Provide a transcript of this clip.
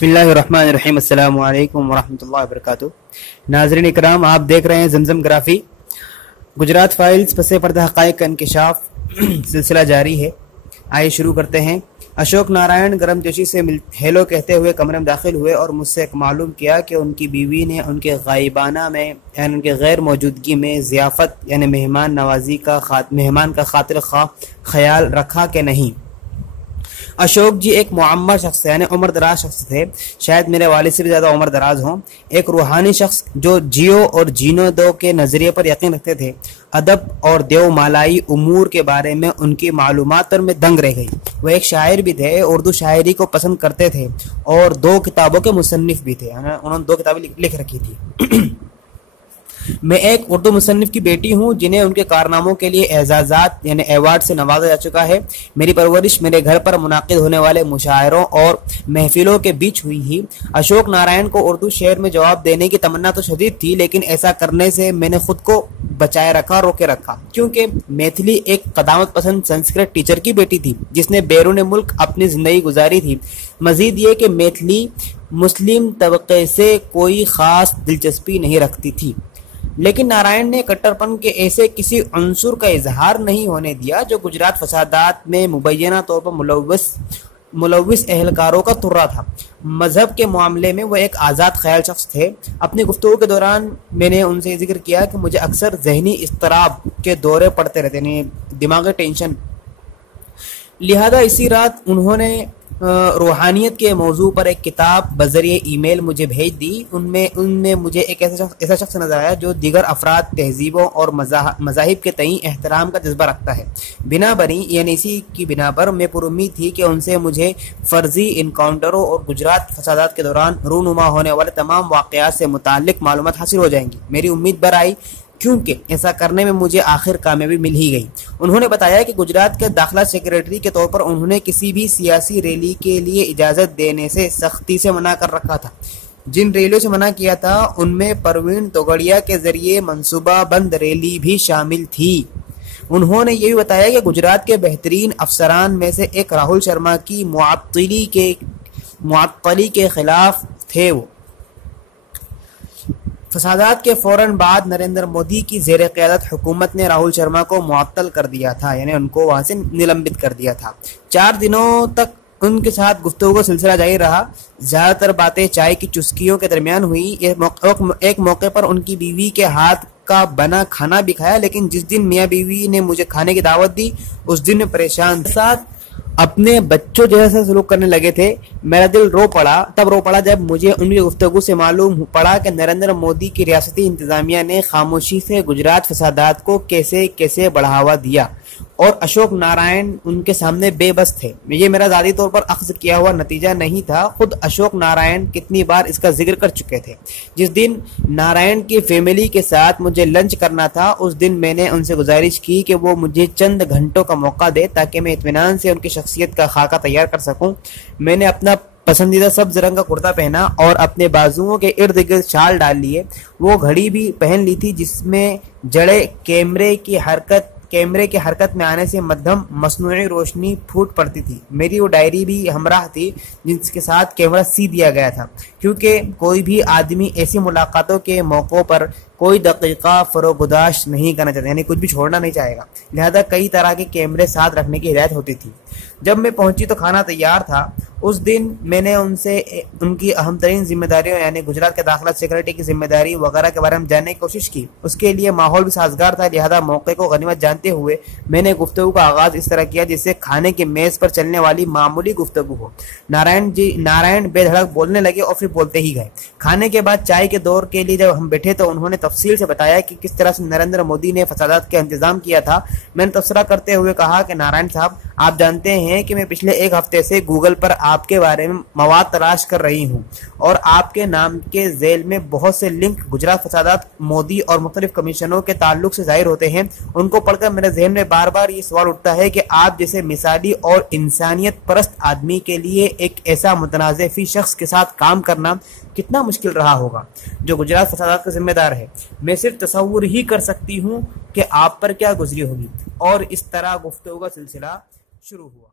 बिस्मिल्लाहिर्रहमानिर्रहीम अस्सलामु अलैकुम वरहमतुल्लाहि वबरकातुहू। नाज़रीन इकराम, आप देख रहे हैं ज़मज़म ग्राफी। गुजरात फाइल्स पसे पर्दा हक़ाइक़ का इंकिशाफ सिलसिला जारी है। आइए शुरू करते हैं। अशोक नारायण गर्मजोशी से हेलो कहते हुए कमरे में दाखिल हुए और मुझसे मालूम किया कि उनकी बीवी ने उनके गायबाना में यानी उनके गैर मौजूदगी में ज़ियाफ़त यानी मेहमान नवाजी का मेहमान का खातिर ख्याल रखा कि नहीं। अशोक जी एक मुअम्मर शख्स यानी उम्र दराज शख्स थे, शायद मेरे वालिद से भी ज़्यादा उम्र दराज हों। एक रूहानी शख्स जो जियो और जीनो दो के नज़रिए पर यकीन रखते थे। अदब और देवमालाई उमूर के बारे में उनकी मालूमात पर मैं दंग रह गई। वह एक शायर भी थे, उर्दू शायरी को पसंद करते थे और 2 किताबों के मुसन्निफ भी थे। उन्होंने 2 किताबें लिख रखी थी। मैं एक उर्दू मुसन्निफ की बेटी हूँ जिन्हें उनके कारनामों के लिए एजाज़ात यानी अवार्ड से नवाजा जा चुका है। मेरी परवरिश मेरे घर पर मुनाकिद होने वाले मुशायरों और महफिलों के बीच हुई ही। अशोक नारायण को उर्दू शेर में जवाब देने की तमन्ना तो शदीद थी, लेकिन ऐसा करने से मैंने खुद को बचाए रखा, रोके रखा, क्योंकि मैथिली एक कदामत पसंद संस्कृत टीचर की बेटी थी जिसने बैरून मुल्क अपनी ज़िंदगी गुजारी थी। मजीद ये कि मैथिली मुस्लिम तबके से कोई ख़ास दिलचस्पी नहीं रखती थी। लेकिन नारायण ने कट्टरपन के ऐसे किसी अंसुर का इजहार नहीं होने दिया जो गुजरात फसादात में मुबैना तौर पर मुलव्विस अहलकारों का तुर्रा था। मजहब के मामले में वह एक आज़ाद ख्याल शख्स थे। अपनी गुफ्तगू के दौरान मैंने उनसे जिक्र किया कि मुझे अक्सर जहनी इस्तराब के दौरे पड़ते रहते, यानी दिमागी टेंशन। लिहाजा इसी रात उन्होंने रूहानियत के मौजू पर एक किताब बजरिए ईमेल मुझे भेज दी। उनमें मुझे एक ऐसा शख्स नजर आया जो दीगर अफराद, तहजीबों और मज़ाहिब के तईं एहतराम का जज्बा रखता है। बिना बनी यानी इसी की बिना पर मैं पुरुम्मीद थी कि उनसे मुझे फर्जी इनकाउंटरों और गुजरात फसादात के दौरान रूनुमा होने वाले तमाम वाक़यात से मुताल्लिक मालूमात हासिल हो जाएंगी। मेरी उम्मीद बर आई, क्योंकि ऐसा करने में मुझे आखिर कामयाबी मिल ही गई। उन्होंने बताया कि गुजरात के दाखिला सेक्रेटरी के तौर पर उन्होंने किसी भी सियासी रैली के लिए इजाज़त देने से सख्ती से मना कर रखा था। जिन रैलियों से मना किया था उनमें परवीन तोगड़िया के जरिए मनसूबा बंद रैली भी शामिल थी। उन्होंने ये भी बताया कि गुजरात के बेहतरीन अफसरान में से एक राहुल शर्मा की मुअत्तली के खिलाफ थे। वो फसादात के फौरन बाद नरेंद्र मोदी की ज़ेर क़यादत हुकूमत ने राहुल शर्मा को मुअत्तल कर दिया था, यानी उनको वहाँ से निलंबित कर दिया था। 4 दिनों तक उनके साथ गुफ्तगू का सिलसिला जारी रहा। ज़्यादातर बातें चाय की चुस्कियों के दरमियान हुई। एक मौके पर उनकी बीवी के हाथ का बना खाना भी खाया, लेकिन जिस दिन मियाँ बीवी ने मुझे खाने की दावत दी उस दिन मैं परेशान साथ अपने बच्चों जैसा सलूक करने लगे थे। मेरा दिल रो पड़ा जब मुझे उनकी गुफ्तगू से मालूम पड़ा कि नरेंद्र मोदी की रियासती इंतजामिया ने खामोशी से गुजरात फसादात को कैसे कैसे बढ़ावा दिया और अशोक नारायण उनके सामने बेबस थे। ये मेरा ज़ाती तौर पर अख्ज़ किया हुआ नतीजा नहीं था, खुद अशोक नारायण कितनी बार इसका जिक्र कर चुके थे। जिस दिन नारायण की फैमिली के साथ मुझे लंच करना था उस दिन मैंने उनसे गुजारिश की कि वो मुझे चंद घंटों का मौका दे ताकि मैं इत्मीनान से उनकी शख्सियत का खाका तैयार कर सकूं। मैंने अपना पसंदीदा सब्ज रंग का कुर्ता पहना और अपने बाजुओं के इर्द गिर्द शाल डाल लिए। वो घड़ी भी पहन ली थी जिसमें जड़े कैमरे के हरकत में आने से मध्यम मसनूई रोशनी फूट पड़ती थी। मेरी वो डायरी भी हमराह थी जिसके साथ कैमरा सी दिया गया था, क्योंकि कोई भी आदमी ऐसी मुलाकातों के मौक़ों पर कोई दकीका फरोगदाश्त नहीं करना चाहता, यानी कुछ भी छोड़ना नहीं चाहेगा। लिहाजा कई तरह के कैमरे साथ रखने की हिदायत होती थी। जब मैं पहुंची तो खाना तैयार था। उस दिन मैंने उनसे उनकी अहम तरीन जिम्मेदारियों यानी गुजरात के दाखिला सेक्रेटरी की जिम्मेदारी वगैरह के बारे में जानने की कोशिश की। उसके लिए माहौल भी साजगार था, लिहाजा मौके को गनीमत जानते हुए मैंने गुफ्तगू का आगाज इस तरह किया जिससे खाने की मेज पर चलने वाली मामूली गुफ्तगू हो। नारायण बेधड़क बोलने लगे और फिर बोलते ही गए। खाने के बाद चाय के दौर के लिए जब हम बैठे तो उन्होंने तफसील से बताया कि किस तरह से नरेंद्र मोदी ने फसादात का इंतजाम किया था। मैंने तबसरा करते हुए कहा कि नारायण साहब, आप जानते हैं कि मैं पिछले 1 हफ्ते से गूगल पर आपके बारे में मवाद तलाश कर रही हूँ और आपके नाम के झेल में बहुत से लिंक गुजरात फसादात, मोदी और मुख्तलिफ कमीशनों के ताल्लुक से जाहिर होते हैं। उनको पढ़कर मेरे जहन में बार बार ये सवाल उठता है कि आप जैसे मिसाली और इंसानियत परस्त आदमी के लिए एक ऐसा मुतनाज़िफ़ी शख्स के साथ काम करना कितना मुश्किल रहा होगा जो गुजरात फसादात का जिम्मेदार है। मैं सिर्फ तसव्वुर ही कर सकती हूँ कि आप पर क्या गुजरी होगी। और इस तरह गुफ्तगू का सिलसिला शुरू हुआ।